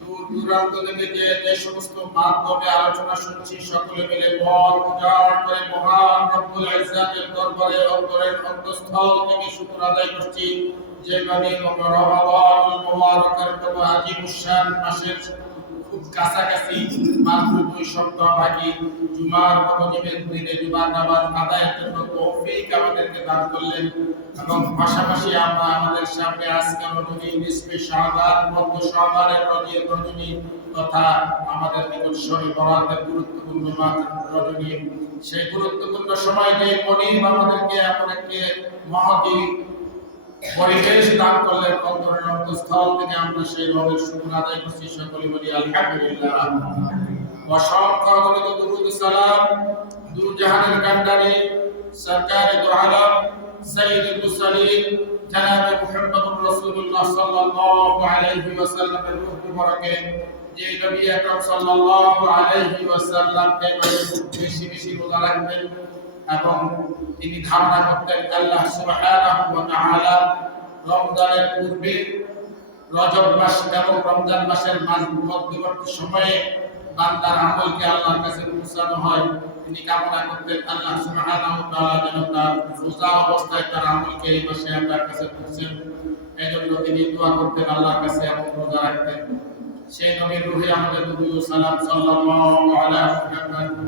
দূর দূরান্ত থেকে যে যে সমস্ত মাধ্যমে আলোচনা শুনছি, সকলে মিলে মন উজাড় করে মহান রব্বুল ইজ্জাতের দরবারে অন্তরের অন্তঃস্থল থেকে শুকর আদায় করছি। যেভাবে মানে মুবারকের কত আজিমুশ শান মাসের কাছাকাছি মাত্র দুই সপ্তাহ বাকি। জুমার মতো দিনে জুমার নামাজ আদায়ের জন্য তৌফিক আমাদেরকে দান করলেন। এবং পাশাপাশি আমরা আমাদের সামনে আজকে রজনী নিসবে শাহবান মধ্য শাহবানের রজনী রজনী তথা আমাদের নিকট শরীর বরাতের গুরুত্বপূর্ণ রজনী। সেই গুরুত্বপূর্ণ সময় যে মনিব আমাদেরকে এমন একটি পরিবেশ দান করলেন অন্তরের অন্তঃস্থল থেকে আমরা সেই রবের শুকর আদায় করছি সকলে বলি আলহামদুলিল্লাহ। অসংখ্য গণিত দুরুদ সালাম, দুরুদ জাহানের কান্ডারি সরকারে দো আলম সৈয়দুল মুরসালিন, জনাব মুহাম্মদুর রাসূলুল্লাহ সাল্লাল্লাহু আলাইহি ওয়াসাল্লামের রূহ মুবারকে যে নবী আকরাম সাল্লাল্লাহু আলাইহি ওয়াসাল্লামকে বেশি বেশি রোজা রাখবেন। এবং তিনি ধারণা করতেন আল্লাহ ওয়া রমজানের পূর্বে রজব মাস এবং রমজান মাসের মধ্যবর্তী সময়ে বান্দার আমলকে আল্লাহর কাছে পৌঁছানো হয়। তিনি কামনা করতেন আল্লাহ সুবহানাহু ওয়া তাআলা যেন তার রোজা অবস্থায় তার আমলকে এই মাসে আল্লাহর কাছে পৌঁছেন। তিনি দোয়া করতেন আল্লাহর কাছে এবং রোজা রাখতেন। সেই নবীর রূহে আমাদের নবী সাল্লাল্লাহু আলা মুহাম্মদ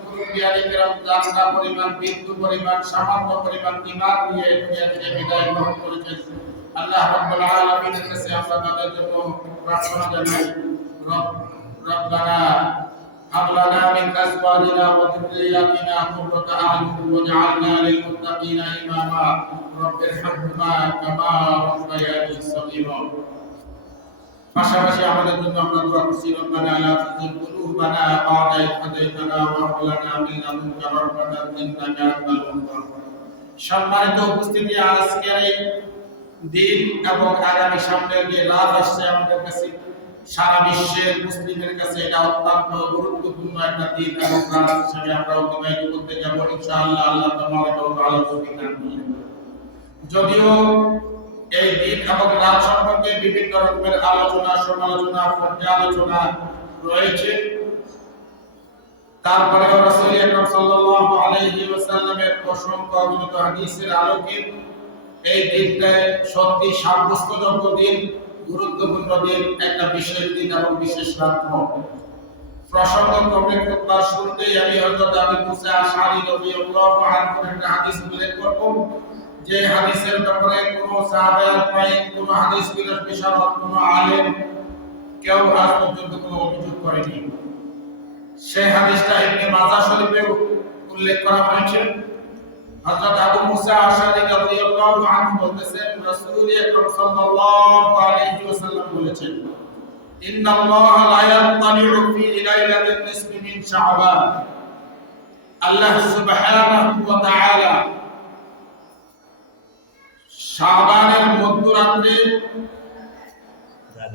মুরব্বিয়ানি কেরাম জানলা পরিমাণ, বিন্দু পরিমাণ, সামান্য পরিমাণ ঈমান নিয়ে দুনিয়া থেকে বিদায় গ্রহণ করেছেন। আল্লাহ রাব্বুল আলামিনের কাছে আমরা তাদের জন্য প্রার্থনা জানাই, রব রব্বানা মিন আজওয়াজিনা ওয়া যুররিয়াতিনা কুররাতা আ'য়ুন ওয়াজ'আলনা লিল মুত্তাকিনা ইমামা। রব্বির হামহুমা কামা রাব্বায়ানি সগীরা। পাশাপাশি আমাদের জন্য আমরা দোয়া করছি, রব্বানা লা তুযিগ কুলুবানা বা'দা ইয হাদাইতানা ওয়া হাব লানা মিন লাদুনকা রাহমাতান ইন্নাকা আনতাল ওয়াহ্হাব সম্মানিত উপস্থিতি, আজকের এই দিন এবং আগামী সামনের যে রাত আসছে আমাদের কাছে, সারা বিশ্বের মুসলিমের কাছে এটা অত্যন্ত গুরুত্বপূর্ণ একটা দিন এবং রাত হিসেবে আমরা অতিবাহিত করতে যাব। ইনশাআল্লাহ আল্লাহ তাআলা তৌফিক দান করবেন যদিও এই দিন এবং রাত সম্পর্কে বিভিন্ন রকমের আলোচনা, সমালোচনা পর্যালোচনা রয়েছে। তারপরে রাসূল আকরাম সাল্লাল্লাহু আলাইহি ওয়াসাল্লামের অসংখ্য অগণিত হাদিসের আলোকে এই দিনটায় সত্যি সাব্যস্তযোগ্য দিন, গুরুত্বপূর্ণ দিন, একটা বিশেষ দিন এবং বিশেষ রাত্র। প্রসঙ্গ ক্রমে খুতবার শুরুতেই আমি হযরত আবু মুসা আশআরী রাদিয়াল্লাহু আনহু একটা হাদিস উল্লেখ করব। যে হাদিসের ব্যাপারে কোনো সাহাবা আলমাইন কোনো হাদিস বিশারদ কোনো আলেম কেউ আজ পর্যন্ত কোনো অভিযোগ করেনি। সেই হাদিসটা ইবনে মাজাহ শরীফে উল্লেখ করা হয়েছে। হযরত আবু মুসা আশআরী রাদিয়াল্লাহু আনহু বলতেছেন, রাসূল আকরাম সাল্লাল্লাহু আলাইহি ওয়াসাল্লাম বলেছেন, ইন্নাল্লাহ লা ইয়াত্তালিউ ফি লাইলাতিন নিসফি মিন শাবান। আল্লাহ সুবহানাহু ওয়া তাআলা শাবানের মধ্যরাত্রে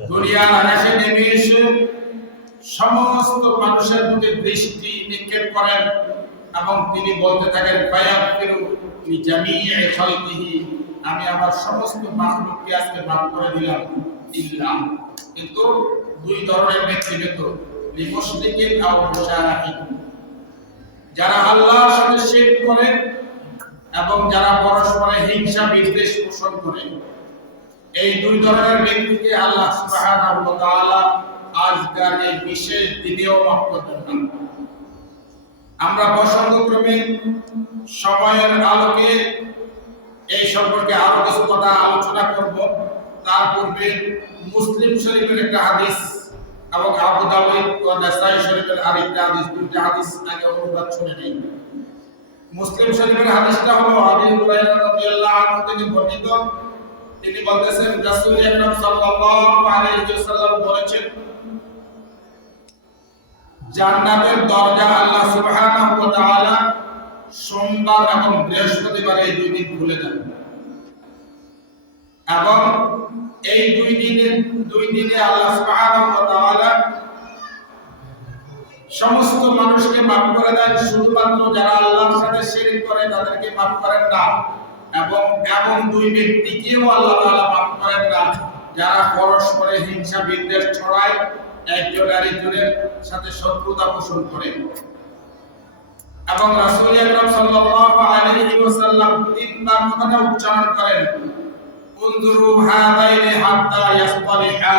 দুনিয়ার আকাশে নেমে এসে সমস্ত মানুষের প্রতি দৃষ্টি নিক্ষেপ করেন এবং তিনি বলতে থাকেন আমি আমার সমস্ত মাখলুককে আজকে মাফ করে দিলাম। ইল্লা। কিন্তু দুই ধরনের ব্যক্তিগত লিমুশরিকিন আও মুশারিকিন। যারা আল্লাহর সাথে শিরক করে এবং যারা পরস্পরে হিংসা, বিদ্বেষ পোষণ করে, এই দুই ধরনের ব্যক্তিকে আল্লাহ সুবহানাহু ওয়া তাআলা আজকের এই বিশেষ দিনেও মাফ করবেন না আমরা প্রসঙ্গক্রমে সময়ের আলোকে এই সম্পর্কে আরও কিছু কথা আলোচনা করব। তার পূর্বে মুসলিম শরীফের একটা হাদিস এবং আবু দাউদ ও নাসাই শরীফের আরেকটা হাদিস, দুইটা হাদিস আগে অনুবাদ শুনে নেই। মুসলিম শরীফের হাদিসটা হলো আবু হুরায়রা রাদিয়াল্লাহু আনহু থেকে বর্ণিত। তিনি বলতেছেন, রাসূল আকরাম সাল্লাল্লাহু আলাইহি ওয়াসাল্লাম বলেছেন, জান্নাতের দরজা আল্লাহ সুবহানাহু ওয়া তাআলা সোমবার এবং বৃহস্পতিবার এই দুই দিন ভুলে যান এবং এই দুই দিনে দুই দিনে আল্লাহ সুবহানাহু ওয়া তাআলা সমস্ত মানুষকে মাফ করে দেন, শুধুমাত্র যারা আল্লাহর সাথে শিরক করে তাদেরকে মাফ করেন না। এবং এমন দুই ব্যক্তিকেও আল্লাহ তাআলা মাফ করেন না, যারা পরস্পরে হিংসা, বিদ্বেষ ছড়ায় একজন আরেকজনের সাথে শত্রুতা পোষণ করে। এবং রাসূল আকরাম সাল্লাল্লাহু আলাইহি ওয়াসাল্লাম তিনবার কথাটা উচ্চারণ করেন, উনজুরু হাদাইনি হাত্তা ইয়াসতালিহা।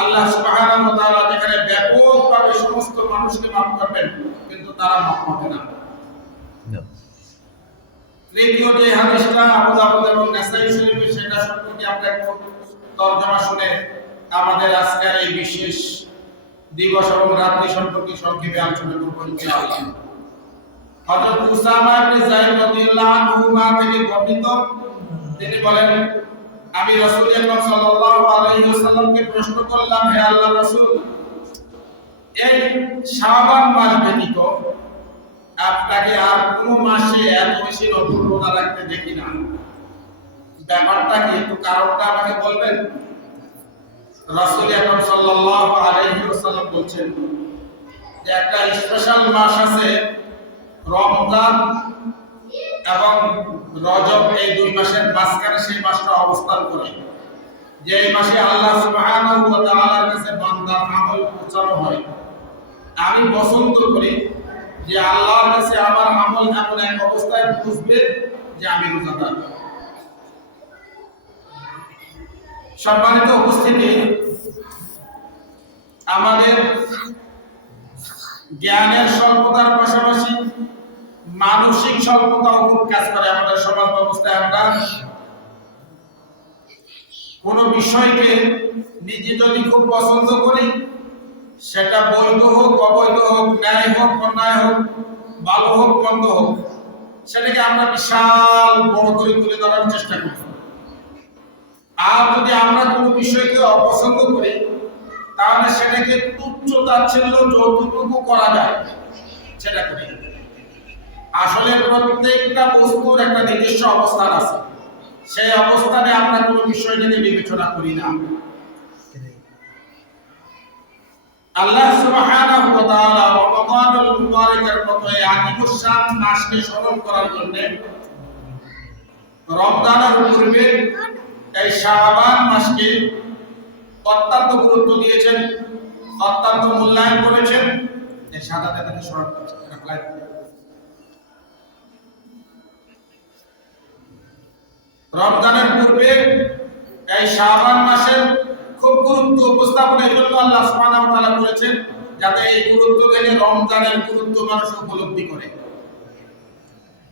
আল্লাহ সুবহানাহু ওয়া তাআলা যেখানে ব্যাপকভাবে সমস্ত মানুষকে মাফ করবেন কিন্তু তারা মাফ হবে না। তৃতীয় যে হাদিসটা আবু দাউদ এবং নাসাই শরীফে সেটা সম্পর্কে আমরা একটু তরজমা শুনে আমাদের আজকের এই বিশেষ দিবস এবং রাত্রি সম্পর্কে সংক্ষেপে আলোচনা করব ইনশাআল্লাহ। হযরত উসামা ইবনে যায়েদ রাদিয়াল্লাহু আনহু মা থেকে বর্ণিত তিনি বলেন আমি রাসূল আকরাম সাল্লাল্লাহু আলাইহি ওয়াসাল্লামকে প্রশ্ন করলাম, হে আল্লাহর রাসূল, এই শাবান মাস ব্যতীত আপনাকে আর কোন মাসে এত বেশি নতুন রোজা রাখতে দেখি না। ব্যাপারটা কি, একটু কারণটা আমাকে বলবেন? রাসূল আকরাম সাল্লাল্লাহু আলাইহি ওয়াসাল্লাম বলছেন যে একটা স্পেশাল মাস আছে রমজান এবং রজব এই দুই মাসের মাঝখানে সেই মাসটা অবস্থান করে। যে মাসে আল্লাহ সুবহানাহু ওয়া তাআলার কাছে বান্দার আমল পৌঁছানো হয়। আমি পছন্দ করি যে আল্লাহর কাছে আমার আমল এমন এক অবস্থায় বুঝবে যে আমি রোজাদার। সম্মানিত উপস্থিতি, আমাদের জ্ঞানের স্বল্পতার পাশাপাশি মানসিক স্বল্পতাও খুব কাজ করে আমাদের সমাজ ব্যবস্থায় আমরা। কোন বিষয়কে নিজে যদি খুব পছন্দ করি, সেটা বৈধ হোক, অবৈধ হোক, ন্যায় হোক, অন্যায় হোক, ভালো হোক, মন্দ হোক, সেটাকে আমরা বিশাল বড় করে তুলে ধরার চেষ্টা করি আর যদি আমরা কোনো বিষয়কে অপছন্দ করি, তাহলে সেটাকে তুচ্ছ তাচ্ছিল্য যতটুকু করা যায়, সেটা করি। আসলে প্রত্যেকটা বস্তুর একটা নিজস্ব অবস্থান আছে। সেই অবস্থানে আমরা কোনো বিষয়টাকে বিবেচনা করি না। আল্লাহ সুবহানাহু ওয়া তাআলা রমাদানুল মুবারাকের মতো এই আজিমুস শান মাসকে স্মরণ করার জন্য রমজানের পূর্বে এই শাবান মাসকে অত্যন্ত গুরুত্ব দিয়েছেন, অত্যন্ত মূল্যায়ন করেছেন। এই সাদাতে থেকে স্মরণ করছেন। রমজানের পূর্বে এই শাবান মাসের খুব গুরুত্ব উপস্থাপনের জন্য আল্লাহ সুবহানাহু ওয়া তাআলা করেছেন যাতে এই গুরুত্ব থেকে রমজানের গুরুত্ব মানুষ উপলব্ধি করে।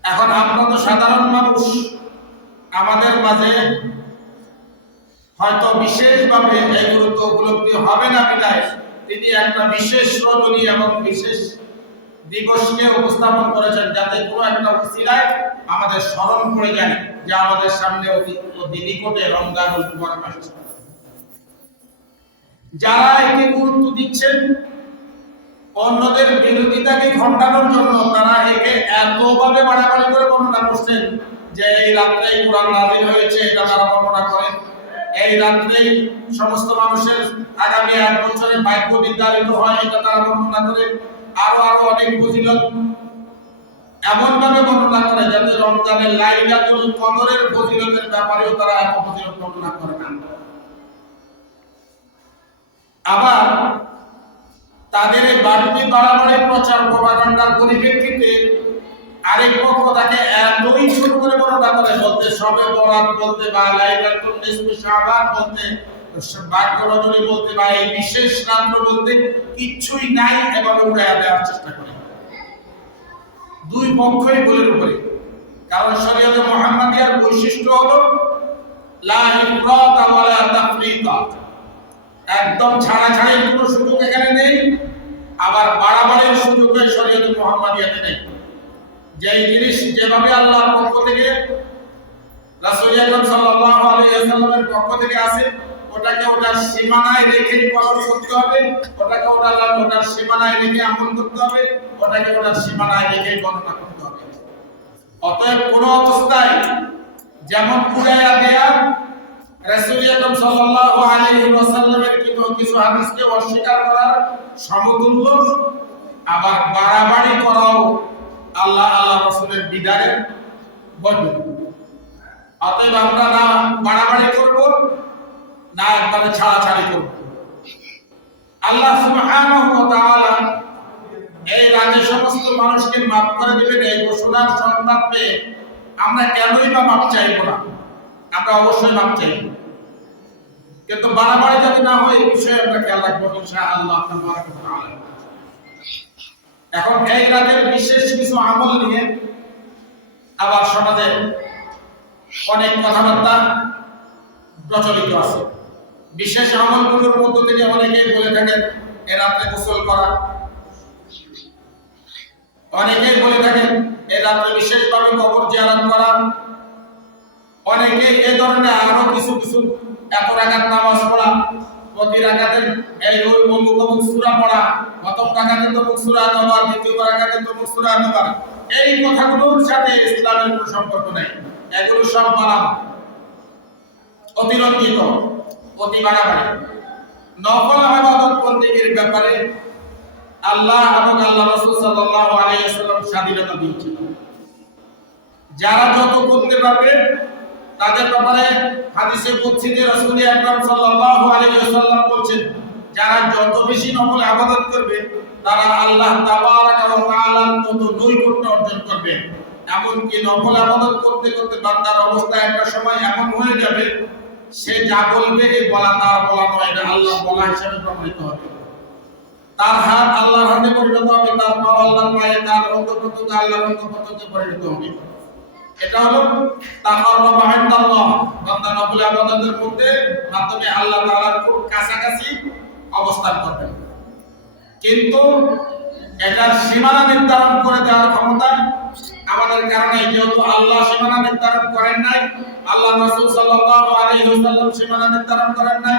এখন আমরা তো সাধারণ মানুষ, আমাদের মাঝে হয়তো বিশেষভাবে এই গুরুত্ব উপলব্ধি হবে না বিদায়। তিনি একটা বিশেষ রজনী এবং বিশেষ দিবসকে উপস্থাপন করেছেন যাতে কোনো একটা উসিলায় আমাদের স্মরণ করে যায়। যে আমাদের সামনে অতি নিকটে রমজানুল মুবারক আসছে। যারা একে গুরুত্ব দিচ্ছেন, অন্যদের বিরোধিতাকে খণ্ডানোর জন্য তারা একে এতভাবে বাড়াবাড়ি করে বর্ণনা করছেন যে এই রাত্রেই কোরআন নাযিল হয়েছে, এটা তারা বর্ণনা করেন। এই রাত্রেই সমস্ত মানুষের আগামী এক বছরের ভাগ্য নির্ধারিত হয়, এটা তারা বর্ণনা করে আরও আরও অনেক ফজিলত এমন ভাবে বর্ণনা করে যাতে রমজানের লাইলাতুল কদরের ফজিলতের ব্যাপারেও তারা এত ফজিলত বর্ণনা করে না। আবার তাদের এই বাড়তি বাড়াবাড়ি প্রচার প্রপাগান্ডার পরিপ্রেক্ষিতে আরেক পক্ষ তাকে এতই ছোট করে বর্ণনা করে, বলতে সবে বরাত বলতে বা লাইলাতুল নিসফি শাবান বলতে ভাগ্য রজনী বলতে বা এই বিশেষ রাত্র বলতে কিছুই নাই এভাবে উড়াইয়া দেওয়ার চেষ্টা করে। দুই পক্ষই ভুলের উপরে। কারণ শরীয়তে মুহাম্মাদিয়ার বৈশিষ্ট্য হলো, লা ইফরাত ওয়ালা তাফরিত একদম ছাড়াছাড়ির কোনো সুযোগ এখানে নেই, আবার বাড়াবাড়ির সুযোগ শরীয়তে মুহাম্মাদিয়াতে নেই। যে জিনিস যেভাবে আল্লাহর পক্ষ থেকে, রাসূল সাল্লাল্লাহু আলাইহি ওয়াসাল্লামের পক্ষ থেকে আসে ওটাকে ওটার সীমানায় রেখে পালন করতে হবে, ওটাকে ওটার ওটার সীমানায় রেখে আমল করতে হবে, ওটাকে ওটার সীমানায় রেখে গণনা করতে হবে। অতএব কোন অবস্থায় যেমন উড়াইয়া দেয়া রাসূল আকরাম সাল্লাল্লাহু আলাইহি ওয়াসাল্লামের কিছু কিছু হাদিসকে অস্বীকার করার সমতুল্য, আবার বাড়াবাড়ি করাও আল্লাহ আল্লাহ রাসূলের বিদারের বদল অতএব আমরা না বাড়াবাড়ি করব না, একবারে ছাড়াছাড়ি করব। আল্লাহ সুবহানাহু ওয়া তাআলা এই রাতে সমস্ত মানুষকে মাফ করে দিবেন, এই ঘোষণার সংবাদ পেয়ে আমরা কেনই বা মাপ চাইব না? আমরা অবশ্যই মাপ চাইব। কিন্তু বাড়াবাড়ি যাতে না হয়, এই বিষয়ে আমরা খেয়াল রাখব ইনশাআল্লাহ এখন এই রাতের বিশেষ কিছু আমল নিয়ে আবার সমাজে অনেক কথাবার্তা প্রচলিত আছে। বিশেষ আমলগুলোর মধ্য থেকে অনেকেই বলে থাকেন এ রাত্রে গোসল করা। অনেকেই বলে থাকেন এ রাত্রে বিশেষভাবে কবর জিয়ারত করা। অনেকেই এ ধরনের আরও কিছু কিছু এত রাকাত নামাজ পড়া, প্রতি রাকাতের এই ওই অমুক অমুক সূরা পড়া, প্রথম রাকাতে তমুক সূরা নবা দ্বিতীয় রাকাতে তমুক সূরা নবা এই কথাগুলোর সাথে ইসলামের কোনো সম্পর্ক নাই। এগুলো সব বানানো অতিরঞ্জিত। আবাদত ব্যাপারে আল্লাহ আল্লাহ স্বাধীনতা যারা যত করতে পারবে, তাদের ব্যাপারে হাদিসে যারা যত বেশি নফল ইবাদত করবে, তারা আল্লাহ তত অর্জন করবে। এমনকি নফল ইবাদত করতে করতে বান্দার অবস্থা একটা সময় এমন হয়ে যাবে সে যা বলবে, এই বলা তার বলা নয়, এটা আল্লাহ বলা হিসাবে প্রমাণিত হবে। তার হাত আল্লাহর হাতে পরিণত হবে, তার পা আল্লাহর পায়ে, তার অঙ্গ প্রত্যঙ্গ আল্লাহর অঙ্গ পরিণত হবে। এটা হলো তাকাররাব ইনদাল্লাহ বান্দা নফল ইবাদতের মধ্যে মাধ্যমে আল্লাহ তাআলার খুব কাছাকাছি অবস্থান করবে কিন্তু এটার সীমানা নির্ধারণ করে দেওয়ার ক্ষমতা আমাদের কারণে, যেহেতু আল্লাহ সীমানা নির্ধারণ করেন নাই, আল্লাহ রাসূল সাল্লাল্লাহু আলাইহি ওয়াসাল্লাম সীমানা নির্ধারণ করেন নাই,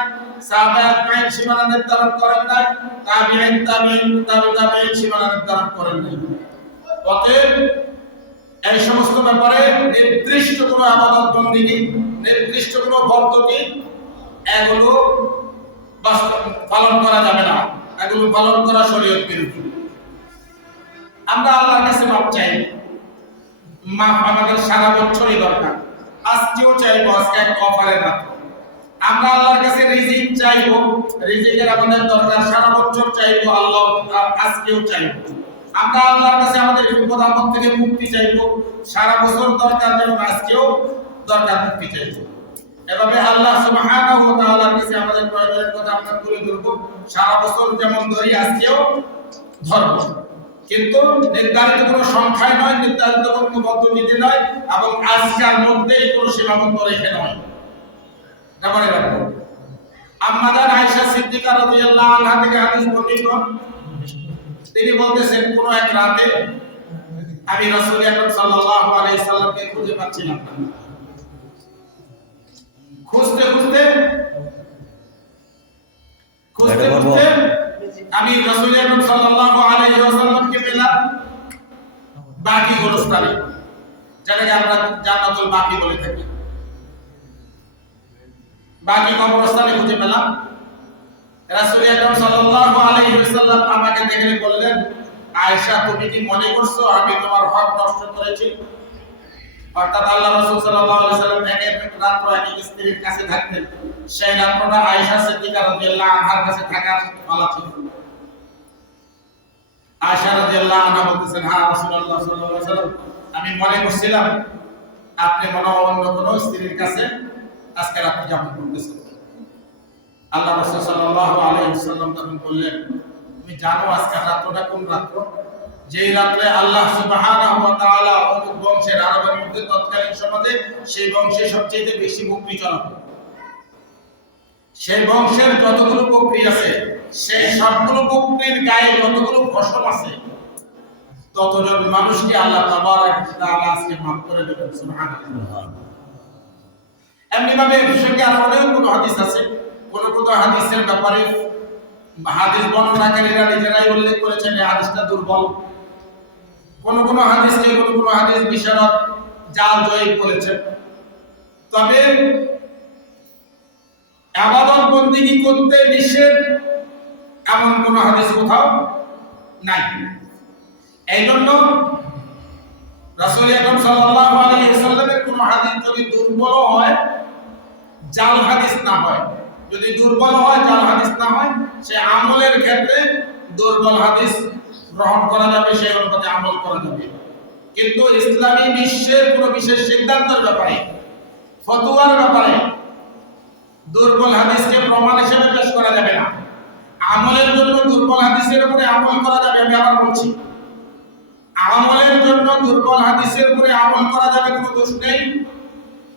সাহাবায়ে কায়েম সীমানা নির্ধারণ করেন নাই, তাবিঈন তাবিঈন তাবি তাবিঈন সীমানা নির্ধারণ করেন নাই। অতএব এই সমস্ত ব্যাপারে নির্দিষ্ট কোনো আবাদত বন্দিগি নির্দিষ্ট কোনো পদ্ধতি এগুলো পালন করা যাবে না। এগুলো পালন করা শরীয়ত বিরোধী। আমরা আল্লাহর কাছে মাপ চাই। মাপ আমাদের সারা বছরই দরকার। আজকেও চাইব, আজকে এক অফারের মাত্র আমরা আল্লাহর কাছে রিজিক চাইব, রিজিকের আমাদের দরকার। সারা বছর চাইব, আল্লাহ আজকেও চাইব। আমরা আল্লাহর কাছে আমাদের বিপদ আপদ থেকে মুক্তি চাইব। সারা বছর দরকার যেমন আজকেও দরকার মুক্তি চাইব। এভাবে আল্লাহ সুবহানাহু ওয়া তাআলার কাছে আমাদের প্রয়োজনের কথা আমরা তুলে ধরবো। সারা বছর যেমন ধরি, আজকেও ধরবো। কিন্তু নির্ধারিত কোনো সংখ্যায় নয় নির্ধারিত কোনো পদ্ধতিতে নয় এবং আজকের মধ্যেই কোনো সীমাবদ্ধ রেখে নয়। আয়েশা সিদ্দিকা রাদিয়াল্লাহু আনহা থেকে হাদিস বর্ণিত। তিনি বলতেছেন কোন এক রাতে আমি রাসূল আকরাম সাল্লাল্লাহু আলাইহি সাল্লামকে খুঁজে পাচ্ছিলাম না। খুঁজতে খুঁজতে খুঁজতে খুঁজতে আমি রাসূল আকরাম সাল্লাল্লাহু আলাইহি ওয়াসাল্লামকে পেলাম বাকি গোরস্থানে, যেটাকে আমরা জান্নাতুল বাকি বলে থাকি। বাকি কবরস্থানে খুঁজে পেলাম। রাসূল আকরাম সাল্লাল্লাহু আলাইহি ওয়াসাল্লাম আমাকে দেখে বললেন, আয়েশা, তুমি কি মনে করছ আমি তোমার হক নষ্ট করেছি? অর্থাৎ আল্লাহ রাসূল সাল্লাল্লাহু আলাইহি ওয়াসাল্লাম এক রাত্র স্ত্রীর কাছে থাকতেন। সেই রাত্রটা আয়েশা সিদ্দিকা রাদিয়াল্লাহু আনহার কাছে থাকার ছিল। আয়েশা রাদিয়াল্লাহু আনহা বলতেছেন হ্যাঁ রাসূলুল্লাহ সাল্লাল্লাহু আলাইহি ওয়াসাল্লাম, আমি মনে করছিলাম আপনি মনে অন্য কোনো স্ত্রীর কাছে আজকে রাত্রি যাপন করতেছেন। আল্লাহ রাসূল সাল্লাল্লাহু আলাইহি ওয়াসাল্লাম তখন বললেন, তুমি জানো আজকে রাত্রটা কোন রাত্র? যেই রাত্রে আল্লাহ সুবহানাহু ওয়া তাআলা অমুক বংশের আরবের মধ্যে তৎকালীন সমাজে সেই বংশে সবচেয়ে বেশি বকরি চলাতো সেই বংশের যতগুলো বকরি আছে সেই সবগুলো বকরির গায়ে যতগুলো ফসল আছে, ততজন মানুষকে আল্লাহ তাবারাক তাআলা আজকে মাফ করে দেবেন, সুবহানাল্লাহ। এমনি ভাবে সঙ্গে আরও অনেক কোনো হাদিস আছে, কোন কোন হাদিসের ব্যাপারে হাদিস বর্ণনাকারীরা নিজেরাই উল্লেখ করেছেন এই হাদিসটা দুর্বল। কোন কোন হাদিসকে, কোন কোন হাদিস বিশারদ জাল জয়ী করেছেন তবে আবাদত বন্দিগি করতে নিষেধ? এমন কোন হাদিস কোথাও নাই। এই জন্য রাসূল আকরাম সাল্লাল্লাহু আলাইহি ওয়াসাল্লামের কোন হাদিস যদি দুর্বল হয়, জাল হাদিস না হয়। যদি দুর্বল হয়, জাল হাদিস না হয়, সে আমলের ক্ষেত্রে দুর্বল হাদিস গ্রহণ করা যাবে সেই অনুপাতে আমল করা যাবে। কিন্তু ইসলামী বিশ্বের কোনো বিশেষ সিদ্ধান্তের ব্যাপারে, ফতোয়ার ব্যাপারে দুর্বল হাদিসকে প্রমাণ হিসেবে পেশ করা যাবে না। আমলের জন্য দুর্বল হাদিসের উপরে আমল করা যাবে আমি আবার বলছি। আমলের জন্য দুর্বল হাদিসের উপরে আমল করা যাবে কোনো দোষ নেই।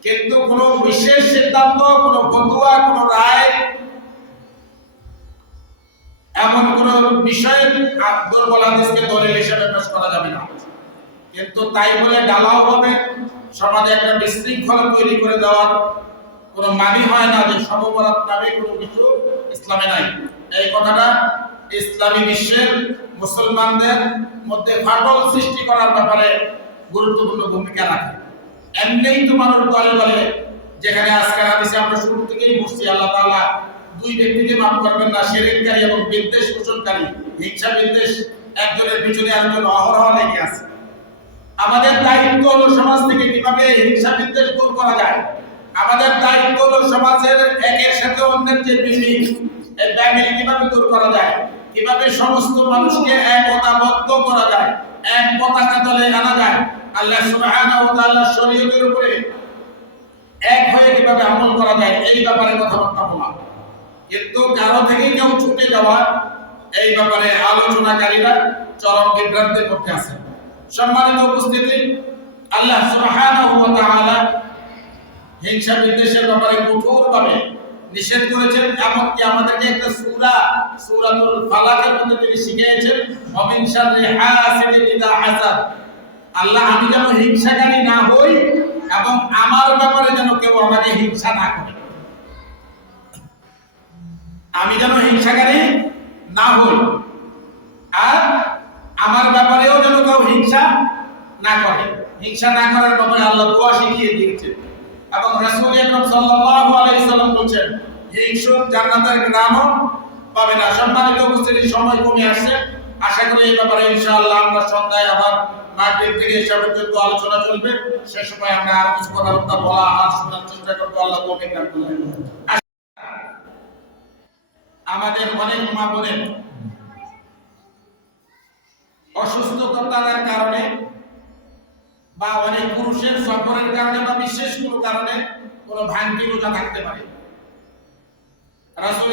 কিন্তু কোনো বিশেষ সিদ্ধান্ত, কোনো ফতোয়া, কোনো রায়, এমন কোন বিষয়ে দুর্বল হাদিসকে দলিল হিসেবে পেশ করা যাবে না। কিন্তু তাই বলে ডালাও হবে। সমাজে একটা বিশৃঙ্খলা তৈরি করে দেওয়ার কোনো মানি হয় না যে সর্বপরাধ নামে কোনো কিছু ইসলামে নাই। এই কথাটা ইসলামী বিশ্বের মুসলমানদের মধ্যে ফাটল সৃষ্টি করার ব্যাপারে গুরুত্বপূর্ণ ভূমিকা রাখে। এমনিই তো মানুষ দলে দলে, যেখানে আজকাল হাদিসে আমরা শুরু থেকেই বুঝছি, আল্লাহ তাআলা দুই ব্যক্তিকে মাফ করবেন না, শিরককারী এবং বিদ্বেষ পোষণকারী, হিংসা বিদ্বেষ, একজনের পিছনে একজন অহরহ লেগে আছে। আমাদের দায়িত্ব হলো সমাজ থেকে কীভাবে হিংসা বিদ্বেষ দূর করা যায়। আমাদের দায়িত্ব হলো সমাজের একের সাথে অন্যের যে বিলি এই ব্যামিল কীভাবে দূর করা যায়? কীভাবে সমস্ত মানুষকে একতাবদ্ধ করা যায়? এক পতাকা তলে আনা যায়? আল্লাহ সুবহানাহু ওয়া তাআলা শরীয়তের উপরে এক হয়ে কীভাবে আমল করা যায়? এই ব্যাপারে কথাবার্তা বলা কিন্তু কারও থেকে কেউ ছুটে যাওয়া, এই ব্যাপারে আলোচনাকারীরা চরম বিভ্রান্তির মধ্যে আছে সম্মানিত উপস্থিতি, আল্লাহ সুবহানাহু ওয়া তাআলা হিংসা বিদ্বেষের ব্যাপারে কঠোরভাবে নিষেধ করেছেন, এমনকি আমাদেরকে একটা সূরা, সূরাতুল ফালাকের মধ্যে তিনি শিখিয়েছেন অমিন শাররি হাসিদিন হাসাদ। আল্লাহ, আমি যেন হিংসাকারী না হই এবং আমার ব্যাপারে যেন কেউ আমাকে হিংসা না করে। আমি যেন হিংসাকারী না হই আর আমার ব্যাপারেও যেন কেউ হিংসা না করে। হিংসা না করার ব্যাপারে আল্লাহ দোয়া শিখিয়ে দিয়েছে এবং রাসূল আকরাম সাল্লাল্লাহু আলাইহি সাল্লাম বলেন হিংসুক জান্নাতের গ্রামও পাবে না। সম্মানিত উপস্থিতির সময় কমে আসছে। আশা করি এই ব্যাপারে ইনশাআল্লাহ আমরা সন্ধ্যায় আবার মাগরিব থেকে এসা পর্যন্ত আলোচনা চলবে। সে সময় আমরা আরও কিছু কথাবার্তা বলা আর শোনার চেষ্টা করব। আল্লাহ তৌফিক দান করুন। আমাদের অনেক মা বোনের অসুস্থতার কারণে বা অনেক পুরুষের সফরের কারণে বা বিশেষ কোনো কারণে কোনো ভাঙ্গি রোজা থাকতে পারে। রাসূল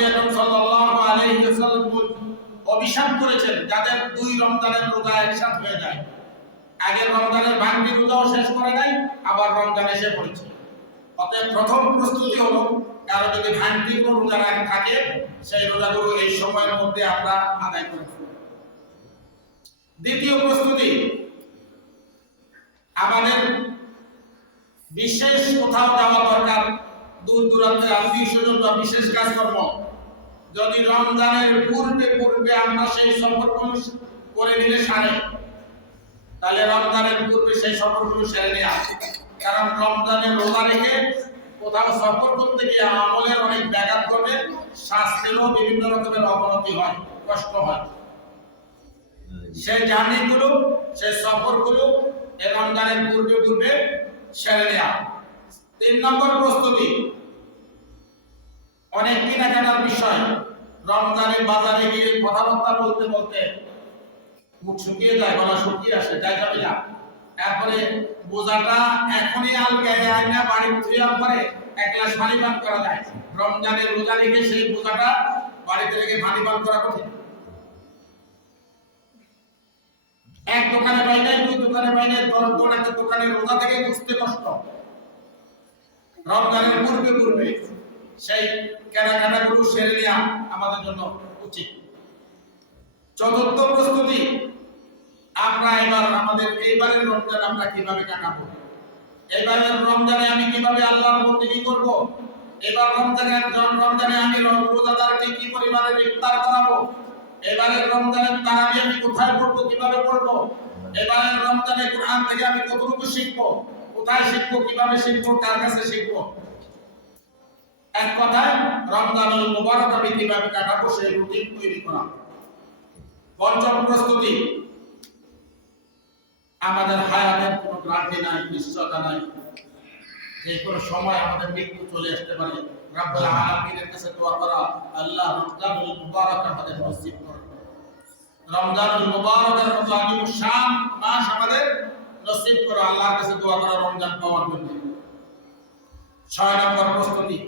অভিশাপ করেছেন যাদের দুই রমজানের রোজা হয়ে যায়। আগের রমজানের ভাঙ্গি রোজাও শেষ করে নাই, আবার রমজান এসে পড়েছে। অতএব প্রথম প্রস্তুতি হলো, কারও যদি ভাঙ্গি কোনো রোজা থাকে, সেই রোজাগুলো এই সময়ের মধ্যে আমরা আদায় করে দ্বিতীয় প্রস্তুতি আমাদের বিশেষ কোথাও যাওয়া দরকার, দূর দূরান্তের আত্মীয় স্বজন বা বিশেষ কাজকর্ম। যদি রমজানের পূর্বে পূর্বে আমরা সেই সম্পর্কগুলো করে নিলে সারে, তাহলে রমজানের পূর্বে সেই সম্পর্কগুলো সেরে নেওয়া কারণ রমজানের রোজা রেখে কোথাও সফর করতে গিয়ে আমলের অনেক ব্যাঘাত ঘটে, স্বাস্থ্যেরও বিভিন্ন রকমের অবনতি হয়, কষ্ট হয়। সেই জার্নিগুলো, সেই সফরগুলো রমজানের পূর্বে পূর্বে সেরে নেওয়া তিন নম্বর প্রস্তুতি। অনেক কেনাকাটার বিষয়। রমজানের বাজারে গিয়ে কথাবার্তা বলতে বলতে মুখ শুকিয়ে যায়, গলা শুকিয়ে আসে, তাই যাবে না। তারপরে বোঝাটা এখনই আলগায় আয় না বাড়ি ধুয়ার পরে এক গ্লাস পানি পান করা যায়। রমজানের রোজা রেখে সেই বোঝাটা বাড়িতে রেখে পানি পান করা কঠিন। এক দোকানে পাই নাই দুই দোকানে পাই নাই দোকান দোকানের রোজা থেকে বুঝতে কষ্ট। রমজানের পূর্বে পূর্বে সেই কেনাকাটাগুলো সেরে নেওয়া আমাদের জন্য উচিত। চতুর্থ প্রস্তুতি, আমরা এবার আমাদের এইবারের রমজান আমরা কীভাবে কাটাবো? এবারের রমজানে আমি কীভাবে আল্লাহর বন্দেগী করব? এবার রমজানে রমজানে আমি রোজাদারকে কি পরিমাণে ইফতার করাবো? এবারের রমজানে তারাবি আমি কোথায় পড়ব, কীভাবে পড়ব? এবারের রমজানে কোরআন থেকে আমি কতটুকু শিখব? কোথায় শিখব, কীভাবে শিখব, কার কাছে শিখব? এক কথায়, রমজানুল মুবারক আমি কীভাবে কাটাবো, সেই রুটিন তৈরি করা। পঞ্চম প্রস্তুতি। আমাদের হায়াতের কোনো গ্রান্টি নাই, নিশ্চয়তা নাই। যে কোনো সময় আমাদের মৃত্যু চলে আসতে পারে। রাব্বুল আলামিনের কাছে দোয়া করা, আল্লাহ রমজানুল মুবারক আমাদের নসিব করুন। রমজানুল মতো আজিম শান মাস আমাদের নসিব করো, আল্লাহর কাছে দোয়া করা রমজান পাওয়ার জন্য। ছয় নম্বর প্রস্তুতি,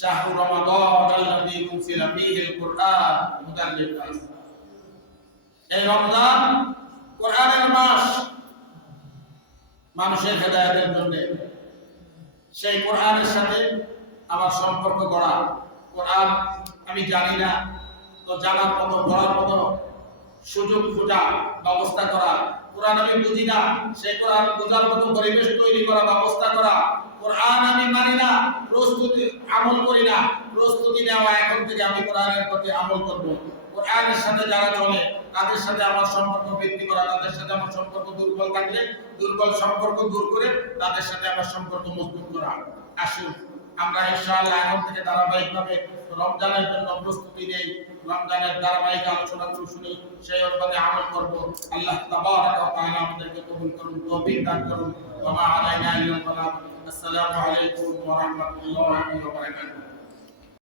শাহরু রমাদান আল্লাযী উনজিলা ফীহিল কুরআন হুদাল লিন-নাস এই রমজান কোরআনের মাস মানুষের হেদায়েতের জন্য। সেই কোরআনের সাথে আমার সম্পর্ক গড়া। কোরআন আমি জানি না। তো জানার মতো গড়ার মতো সুযোগ খোঁজা, ব্যবস্থা করা। কোরআন আমি বুঝি না। সেই কোরআন বোঝার মতো পরিবেশ তৈরি করা, ব্যবস্থা করা। কোরআন আমি মানি না। প্রস্তুতি আমল করি না। প্রস্তুতি নেওয়া এখন থেকে আমি কোরআনের প্রতি আমল করব। কোরআনের সাথে যারা চলে, তাদের সাথে আমার সম্পর্ক বৃদ্ধি করা, তাদের সাথে আমার সম্পর্ক দুর্বল থাকলে, দুর্বল সম্পর্ক দূর করে তাদের সাথে আমার সম্পর্ক মজবুত করা। আসুন। আমরা ইনশাআল্লাহ এখন থেকে ধারাবাহিকভাবে রমজানের জন্য প্রস্তুতি নেই, রমজানের ধারাবাহিক আলোচনা শুনি, সেই অনুপাতে আমল করব। আল্লাহ তাবারাক ওয়া তাআলা আমাদেরকে কবুল করুন, তৌফিক দান করুন। ওয়া মা আলাইনা ইল্লা আসসালামু আলাইকুম ওয়া রাহমাতুল্লাহি ওয়া বারাকাতুহু।